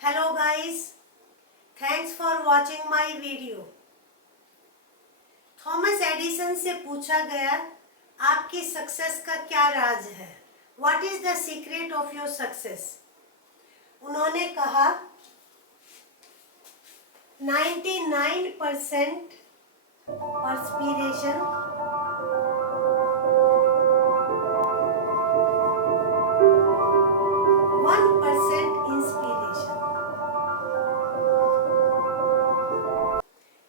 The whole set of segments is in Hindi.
Hello guys, thanks for watching my video. Thomas Edison से पूछा गया, आपकी सक्सेस का क्या राज है? What is the secret of your success? उन्होंने कहा 99% perspiration, 1% inspiration.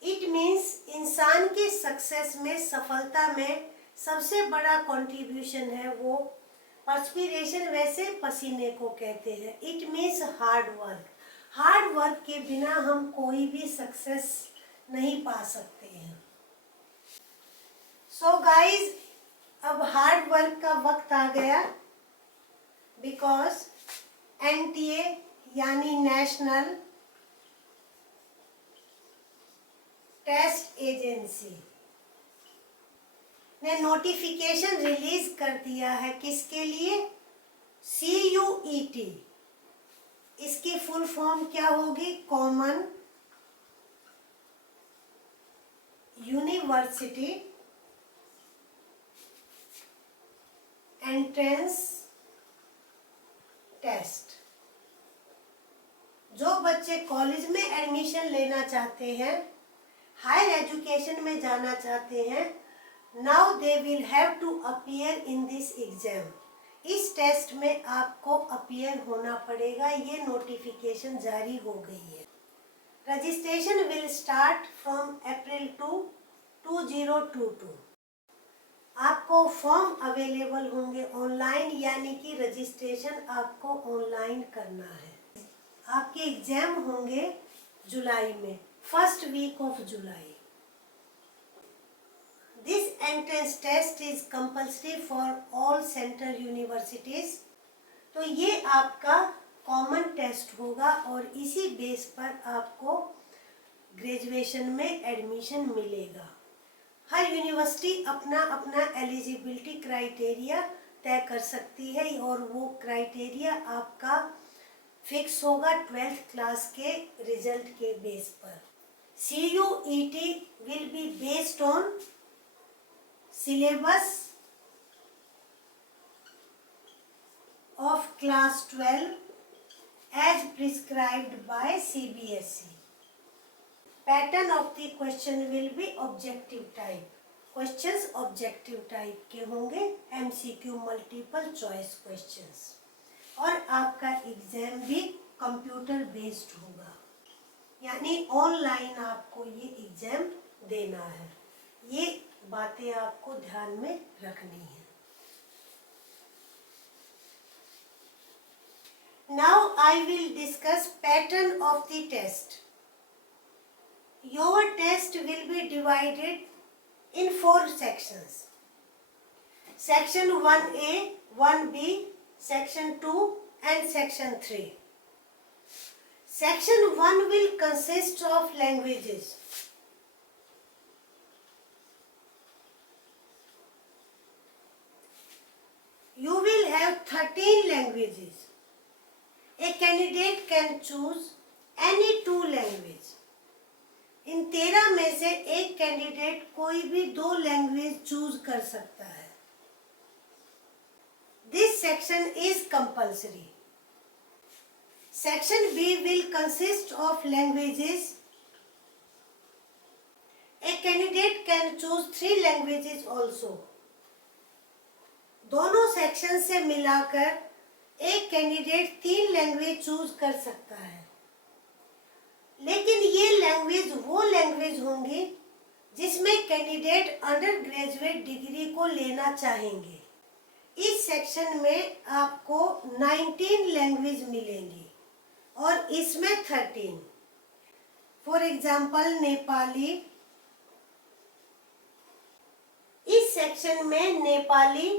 इट मीन्स इंसान के सक्सेस में, सफलता में सबसे बड़ा कंट्रीब्यूशन है वो पर्सपिरेशन, वैसे पसीने को कहते हैं. It means hard work. Hard work के बिना हम कोई भी सक्सेस नहीं पा सकते हैं. सो गाइज, अब हार्ड वर्क का वक्त आ गया. बिकॉज एनटीए यानी नेशनल टेस्ट एजेंसी ने नोटिफिकेशन रिलीज कर दिया है. किसके लिए? CUET. इसकी फुल फॉर्म क्या होगी? Common university entrance test. जो बच्चे कॉलेज में एडमिशन लेना चाहते हैं, हायर एजुकेशन में जाना चाहते हैं, now they will have to appear in this exam. इस टेस्ट में आपको अपीयर होना पड़ेगा. ये नोटिफिकेशन जारी हो गई है. Registration will start from April 2022. आपको फॉर्म अवेलेबल होंगे ऑनलाइन, यानी कि रजिस्ट्रेशन आपको ऑनलाइन करना है. आपके एग्जाम होंगे जुलाई में, first week of July. This entrance test is compulsory for all central universities. तो ये आपका कॉमन टेस्ट होगा और इसी बेस पर आपको ग्रेजुएशन में एडमिशन मिलेगा. हर यूनिवर्सिटी अपना अपना एलिजिबिलिटी क्राइटेरिया तय कर सकती है और वो क्राइटेरिया आपका फिक्स होगा 12th क्लास के रिजल्ट के बेस पर. CUET will be based on syllabus of class 12 as prescribed by CBSE. Pattern of the question will be objective type. Questions objective type के होंगे, MCQ multiple choice questions. और आपका एग्जाम भी कंप्यूटर बेस्ड होगा, यानी ऑनलाइन आपको ये एग्जाम देना है. ये बातें आपको ध्यान में रखनी है. Now I will discuss pattern of the test. Your test will be divided in 4 sections. Section 1A, 1B, Section 2 and Section 3. Section 1 will consist of languages. You will have 13 languages. A candidate can choose any 2 languages. इन 13 में से एक कैंडिडेट कोई भी 2 लैंग्वेज चूज कर सकता है. This section is compulsory. Section B will consist of languages. A candidate can choose 3 languages also. दोनों सेक्शन से मिलाकर एक कैंडिडेट 3 लैंग्वेज चूज कर सकता है. लेकिन ये लैंग्वेज वो लैंग्वेज होंगी जिसमें कैंडिडेट अंडर ग्रेजुएट डिग्री को लेना चाहेंगे. इस सेक्शन में आपको 19 लैंग्वेज मिलेंगी और इसमें 13. For example Nepali. इस सेक्शन में Nepali,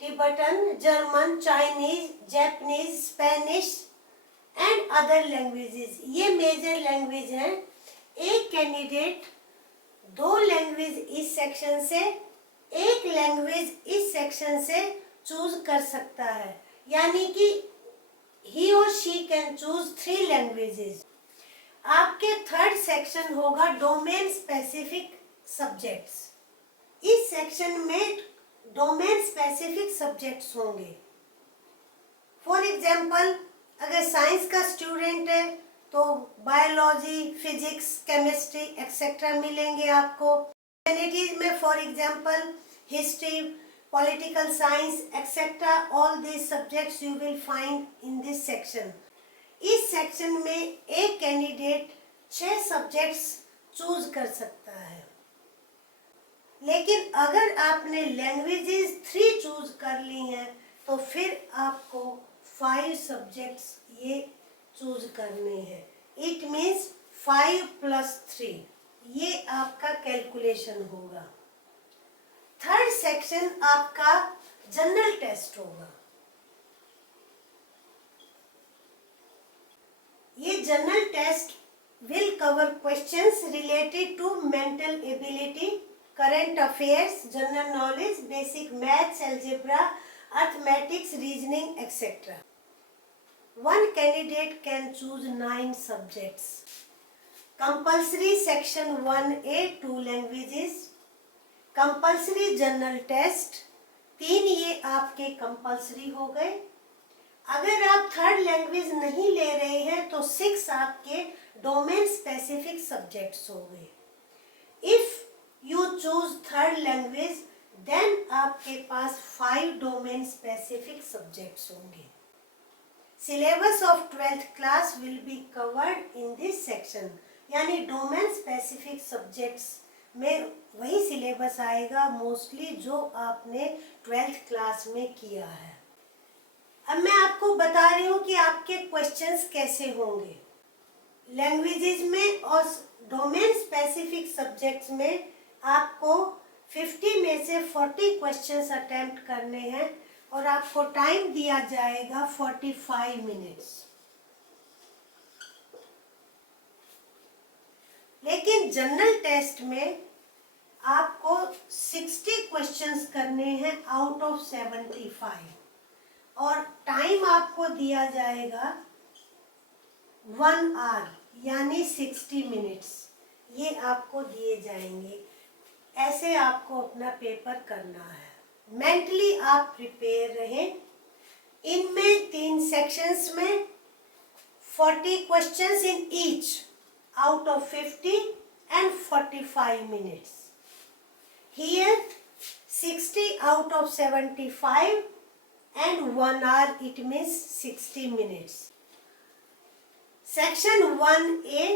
Tibetan, German, Chinese, Japanese, Spanish and other languages, ये मेजर लैंग्वेज हैं. एक कैंडिडेट 2 लैंग्वेज इस सेक्शन से, एक लैंग्वेज इस सेक्शन से चूज कर सकता है. यानी कि he or she can choose 3 languages. आपके थर्ड सेक्शन होगा डोमेन स्पेसिफिक सब्जेक्ट्स। इस सेक्शन में डोमेन स्पेसिफिक सब्जेक्ट्स होंगे। फॉर एग्जाम्पल, अगर साइंस का स्टूडेंट है तो बायोलॉजी, फिजिक्स, केमिस्ट्री एक्सेट्रा मिलेंगे आपको। ह्यूमैनिटीज में for example history, political science etcetera, all these subjects you will find in this section. इस सेक्शन में एक कैंडिडेट 6 सब्जेक्ट्स चूज कर सकता है, लेकिन अगर आपने लैंग्वेजेस 3 चूज कर ली हैं तो फिर आपको 5 सब्जेक्ट्स ये चूज करने हैं। इट मीन्स 5 + 3, ये आपका कैलकुलेशन होगा। थर्ड सेक्शन आपका जनरल टेस्ट होगा। ये general test will cover questions related to mental ability, current affairs, general knowledge, basic maths, algebra, arithmetic, reasoning, etc. One candidate can choose 9 subjects. Compulsory section 1A 2 languages. Compulsory general test 3 ये आपके कंपल्सरी हो गए। अगर आप थर्ड लैंग्वेज नहीं ले रहे हैं तो 6 आपके डोमेन स्पेसिफिक सब्जेक्ट्स हो गए। If you choose third language then आपके पास 5 डोमेन स्पेसिफिक सब्जेक्ट्स होंगे। Syllabus of 12th class will be covered in this section, यानी डोमेन स्पेसिफिक सब्जेक्ट्स में वही सिलेबस आएगा मोस्टली जो आपने 12th क्लास में किया है। अब मैं आपको बता रही हूँ कि आपके क्वेश्चंस कैसे होंगे। लैंग्वेजेस में और डोमेन स्पेसिफिक सब्जेक्ट्स में आपको 50 में से 40 क्वेश्चंस अटेम्प्ट करने हैं और आपको टाइम दिया जाएगा 45 मिनट्स। लेकिन जनरल टेस्ट में आपको 60 क्वेश्चंस करने हैं आउट ऑफ 75 और टाइम आपको दिया जाएगा 1 आवर यानी 60 मिनट्स, ये आपको दिए जाएंगे। ऐसे आपको अपना पेपर करना है। मेंटली आप प्रिपेयर रहें। इनमें 3 सेक्शंस में 40 questions in each out of 50 and 45 minutes. Here 60 out of 75 and 1 hour, it means 60 minutes. Section 1A,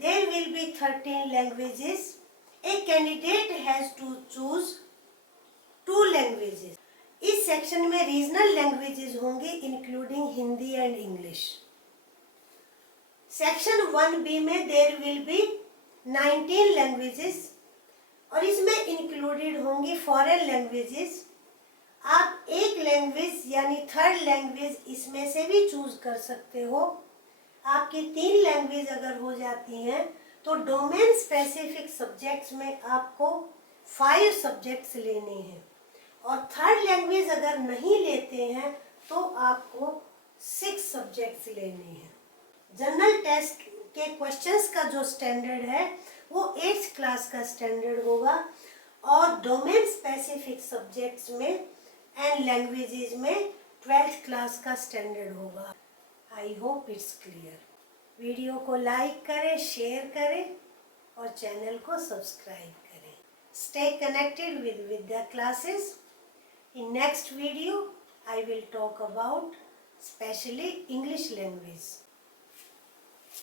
there will be 13 languages. A candidate has to choose 2 languages. इस सेक्शन में रीजनल लैंग्वेजेस होंगे including Hindi and English. Section 1B में देयर विल बी 19 लैंग्वेजेस और इसमें इंक्लूडेड होंगी फॉरेन लैंग्वेजेस। आप एक लैंग्वेज यानी थर्ड लैंग्वेज इसमें से भी चूज कर सकते हो। आपकी 3 लैंग्वेज अगर हो जाती हैं तो डोमेन स्पेसिफिक सब्जेक्ट्स में आपको 5 सब्जेक्ट्स लेने हैं और थर्ड लैंग्वेज अगर नहीं लेते हैं तो आपको 6 सब्जेक्ट्स लेने हैं। जनरल टेस्ट के क्वेश्चंस का जो स्टैंडर्ड है वो 8th क्लास का स्टैंडर्ड होगा और डोमेन स्पेसिफिक सब्जेक्ट्स में एंड लैंग्वेजेस में 12th क्लास का स्टैंडर्ड होगा। I hope it's clear. Video को लाइक करें, शेयर करें और चैनल को सब्सक्राइब करें। Stay connected with Vidya classes. In next video I will talk about specially English language.